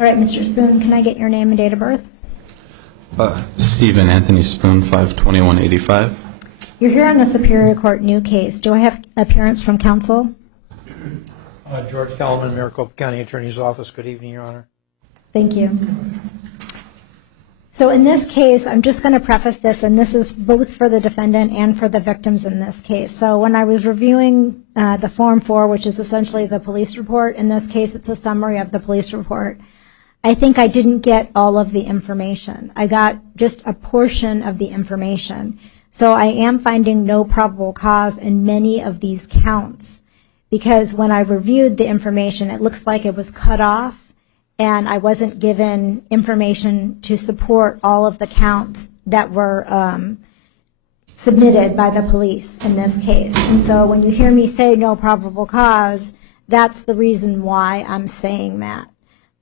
All right, Mr. Spoon, can I get your name and date of birth? Stephen Anthony Spoon, 52185. You're here on a Superior Court new case. Do I have appearance from counsel? George Kellerman, Maricopa County Attorney's Office. Good evening, Your Honor. Thank you. So in this case, I'm just going to preface this, and this is both for the defendant and for the victims in this case. So when I was reviewing the Form 4, which is essentially the police report, in this case it's a summary of the police report, I think I didn't get all of the information. I got just a portion of the information. So I am finding no probable cause in many of these counts, because when I reviewed the information, it looks like it was cut off, and I wasn't given information to support all of the counts that were submitted by the police in this case. And so when you hear me say no probable cause, that's the reason why I'm saying that.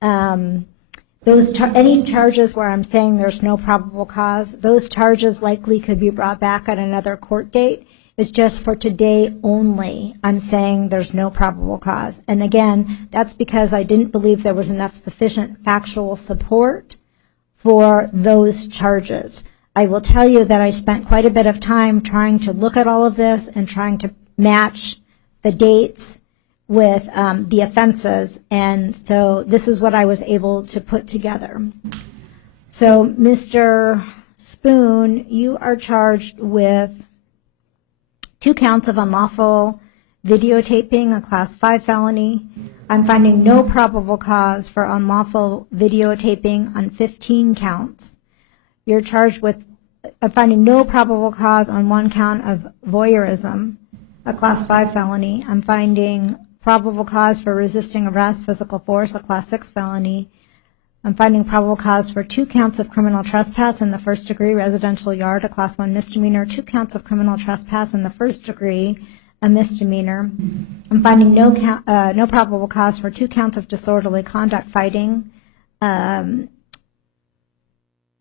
Any charges where I'm saying there's no probable cause, those charges likely could be brought back at another court date. It's just for today only I'm saying there's no probable cause. And again, that's because I didn't believe there was enough sufficient factual support for those charges. I will tell you that I spent quite a bit of time trying to look at all of this and trying to match the dates with the offenses, and so this is what I was able to put together. So Mr. Spoon, you are charged with 2 counts of unlawful videotaping, a Class 5 felony. I'm finding no probable cause for unlawful videotaping on 15 counts. You're charged with finding no probable cause on 1 count of voyeurism, a Class 5 felony. I'm finding probable cause for resisting arrest, physical force, a Class 6 felony. I'm finding probable cause for 2 counts of criminal trespass in the first degree, residential yard, a Class 1 misdemeanor, 2 counts of criminal trespass in the first degree, a misdemeanor. I'm finding no probable cause for 2 counts of disorderly conduct, fighting, a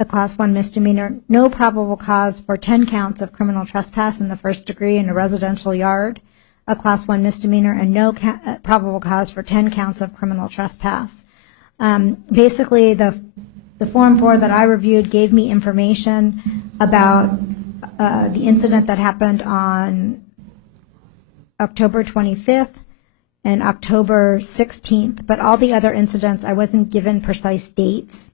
Class 1 misdemeanor. No probable cause for 10 counts of criminal trespass in the first degree in a residential yard, a Class 1 misdemeanor, and no probable cause for 10 counts of criminal trespass. Basically, the Form 4 that I reviewed gave me information about the incident that happened on October 25th and October 16th, but all the other incidents, I wasn't given precise dates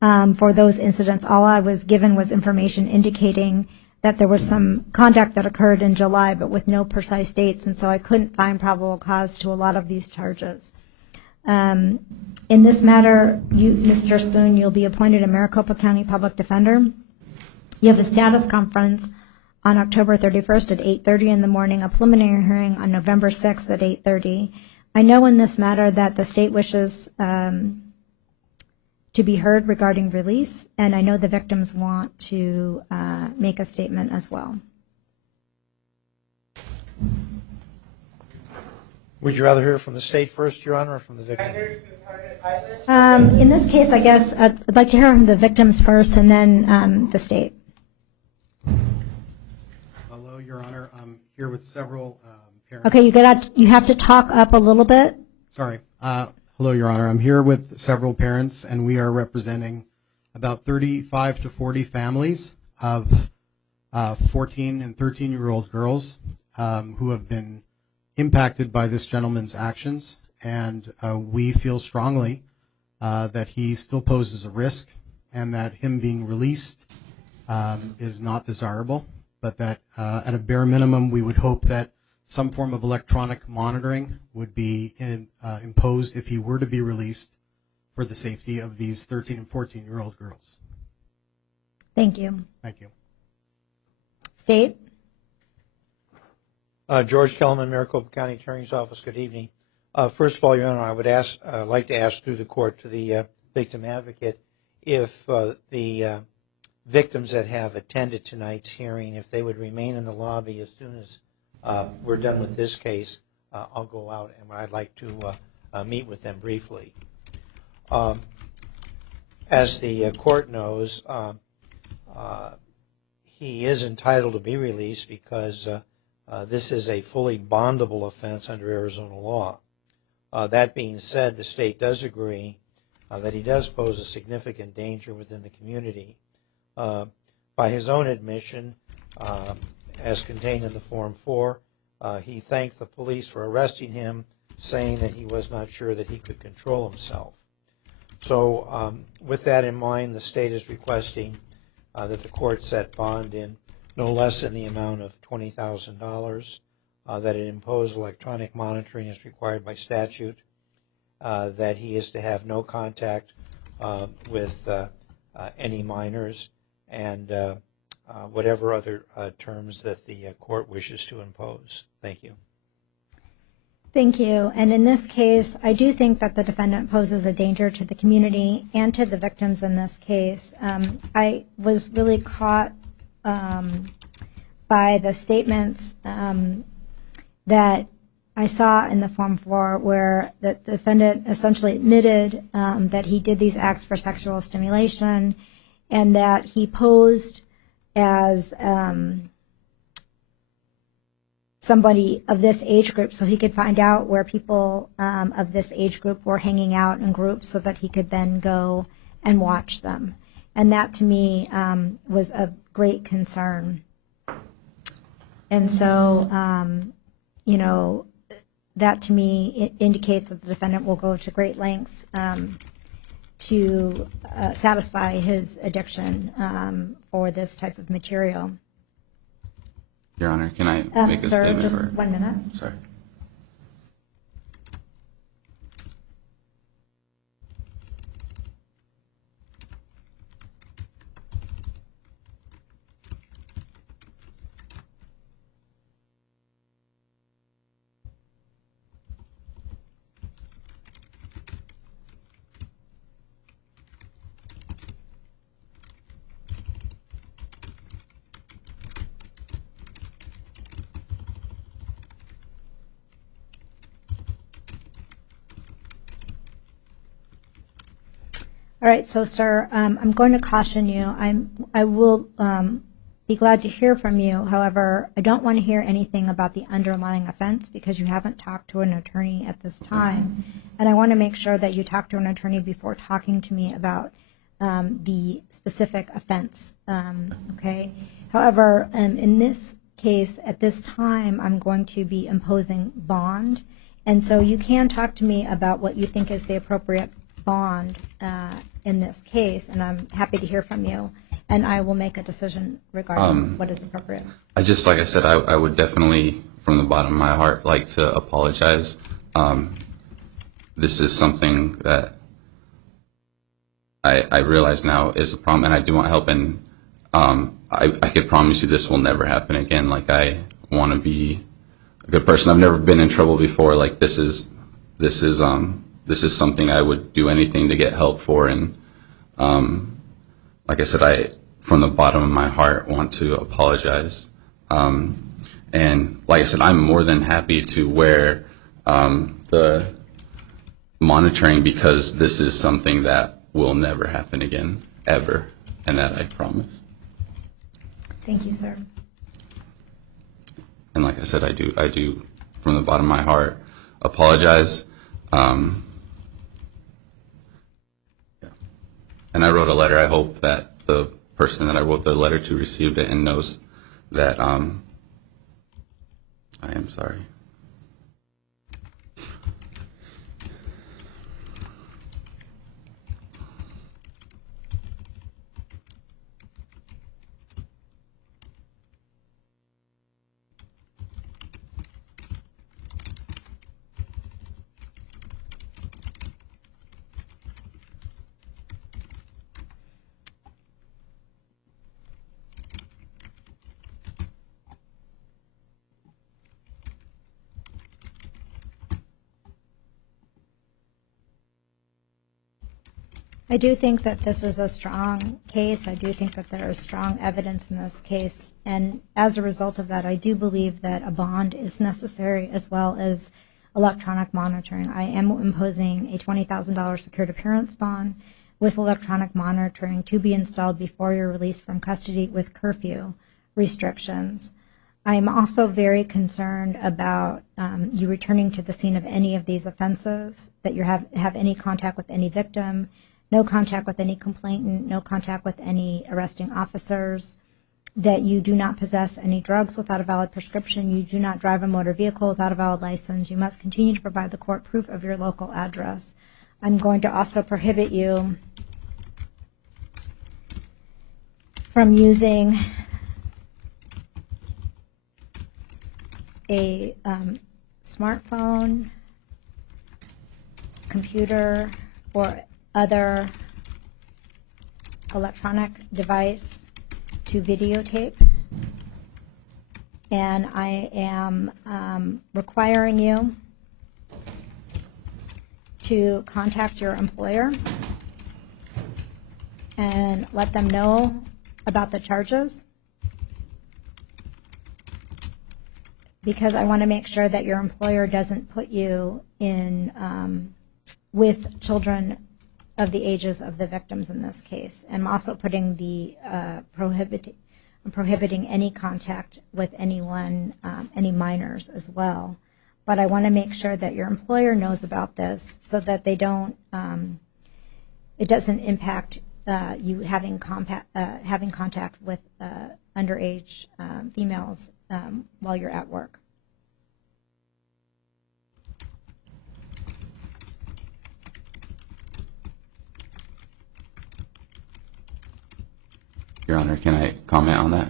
for those incidents. All I was given was information indicating that there was some conduct that occurred in July, but with no precise dates, and so I couldn't find probable cause to a lot of these charges. In this matter, you, Mr. Spoon, you'll be appointed a Maricopa County Public Defender. You have a status conference on October 31st at 8:30 in the morning, a preliminary hearing on November 6th at 8:30. I know in this matter that the state wishes to be heard regarding release, and I know the victims want to make a statement as well. Would you rather hear from the state first, Your Honor, or from the victim? In this case, I guess I'd like to hear from the victims first and then the state. Hello, Your Honor. I'm here with several parents. Okay, you have to talk up a little bit. Sorry. Hello, Your Honor. I'm here with several parents, and we are representing about 35 to 40 families of 14 and 13-year-old girls who have been impacted by this gentleman's actions, and we feel strongly that he still poses a risk and that him being released is not desirable, but that at a bare minimum we would hope that some form of electronic monitoring would be imposed if he were to be released for the safety of these 13 and 14-year-old girls. Thank you. Thank you. State? George Kellerman, Maricopa County Attorney's Office. Good evening. First of all, Your Honor, I would like to ask through the court to the victim advocate if the victims that have attended tonight's hearing, if they would remain in the lobby as soon as we're done with this case. I'll go out and I'd like to meet with them briefly. As the court knows, he is entitled to be released because this is a fully bondable offense under Arizona law. That being said, the state does agree that he does pose a significant danger within the community. By his own admission, as contained in the Form 4, he thanked the police for arresting him, saying that he was not sure that he could control himself. So with that in mind, the state is requesting that the court set bond in no less than the amount of $20,000, that it impose electronic monitoring as required by statute, that he is to have no contact with any minors, and whatever other terms that the court wishes to impose. Thank you. Thank you. And in this case, I do think that the defendant poses a danger to the community and to the victims in this case. I was really caught by the statements that I saw in the Form 4 where the defendant essentially admitted that he did these acts for sexual stimulation and that he posed as somebody of this age group so he could find out where people of this age group were hanging out in groups so that he could then go and watch them. And that to me was of great concern. And so, that to me it indicates that the defendant will go to great lengths to satisfy his addiction for this type of material. Your Honor, can I make a sir, statement? just or- 1 minute. Sorry. All right, so sir, I'm going to caution you. I will be glad to hear from you. However, I don't want to hear anything about the underlying offense because you haven't talked to an attorney at this time. And I want to make sure that you talk to an attorney before talking to me about the specific offense, okay? However, in this case, at this time, I'm going to be imposing bond. And so you can talk to me about what you think is the appropriate bond in this case, and I'm happy to hear from you, and I will make a decision regarding what is appropriate. Like I said, I would definitely, from the bottom of my heart, like to apologize. This is something that I realize now is a problem, and I do want help, and I could promise you this will never happen again. Like, I want to be a good person. I've never been in trouble before. Like, this is something I would do anything to get help for, and like I said, I, from the bottom of my heart, want to apologize. And like I said, I'm more than happy to wear the monitoring because this is something that will never happen again, ever, and that I promise. Thank you, sir. And like I said, I do, from the bottom of my heart, apologize. And I wrote a letter. I hope that the person that I wrote the letter to received it and knows that I am sorry. I do think that this is a strong case. I do think that there is strong evidence in this case. And as a result of that, I do believe that a bond is necessary as well as electronic monitoring. I am imposing a $20,000 secured appearance bond with electronic monitoring to be installed before you're released from custody with curfew restrictions. I'm also very concerned about you returning to the scene of any of these offenses, that you have any contact with any victim, no contact with any complainant, no contact with any arresting officers, that you do not possess any drugs without a valid prescription, you do not drive a motor vehicle without a valid license, you must continue to provide the court proof of your local address. I'm going to also prohibit you from using a smartphone, computer, or other electronic device to videotape. And I am requiring you to contact your employer and let them know about the charges, because I want to make sure that your employer doesn't put you in with children of the ages of the victims in this case. And I'm also putting the prohibiting any contact with anyone, any minors as well. But I want to make sure that your employer knows about this so that they don't, it doesn't impact you having contact with underage females while you're at work. Your Honor, can I comment on that?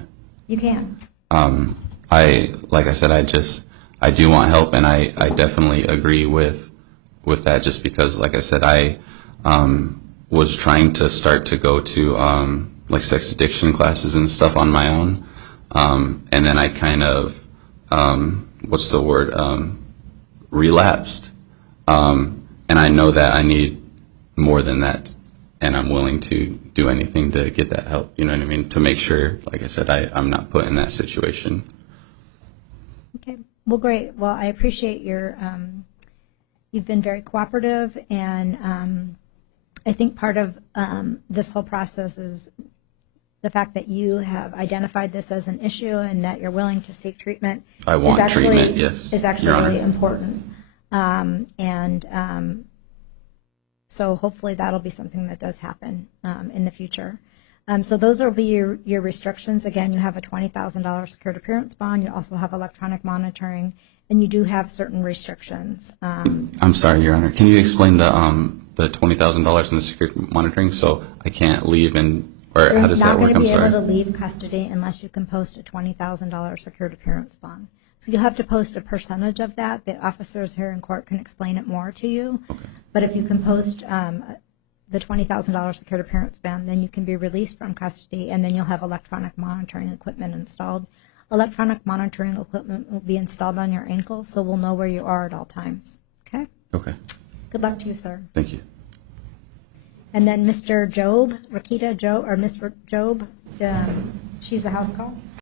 You can. Like I said, I do want help, and I definitely agree with that, just because, like I said, I was trying to start to go to like sex addiction classes and stuff on my own, and then I kind of relapsed, and I know that I need more than that, and I'm willing to do anything to get that help, you know what I mean, to make sure, like I said, I'm not put in that situation. Okay, well, great. Well, I appreciate your, you've been very cooperative, and I think part of this whole process is the fact that you have identified this as an issue and that you're willing to seek treatment. I want treatment, yes, is actually Your Honor. really important. So hopefully that'll be something that does happen in the future. So those will be your restrictions. Again, you have a $20,000 secured appearance bond. You also have electronic monitoring, and you do have certain restrictions. I'm sorry, Your Honor. Can you explain the $20,000 in the secured monitoring, so I can't leave, or how does that work? I'm You're not going to be sorry. able to leave custody unless you can post a $20,000 secured appearance bond. So you'll have to post a percentage of that. The officers here in court can explain it more to you. Okay. But if you can post the $20,000 secured appearance bond, then you can be released from custody, and then you'll have electronic monitoring equipment installed. Electronic monitoring equipment will be installed on your ankle, so we'll know where you are at all times. Okay? Okay. Good luck to you, sir. Thank you. And then Mr. Job, Rakita Job, or Miss Job, she's a house call.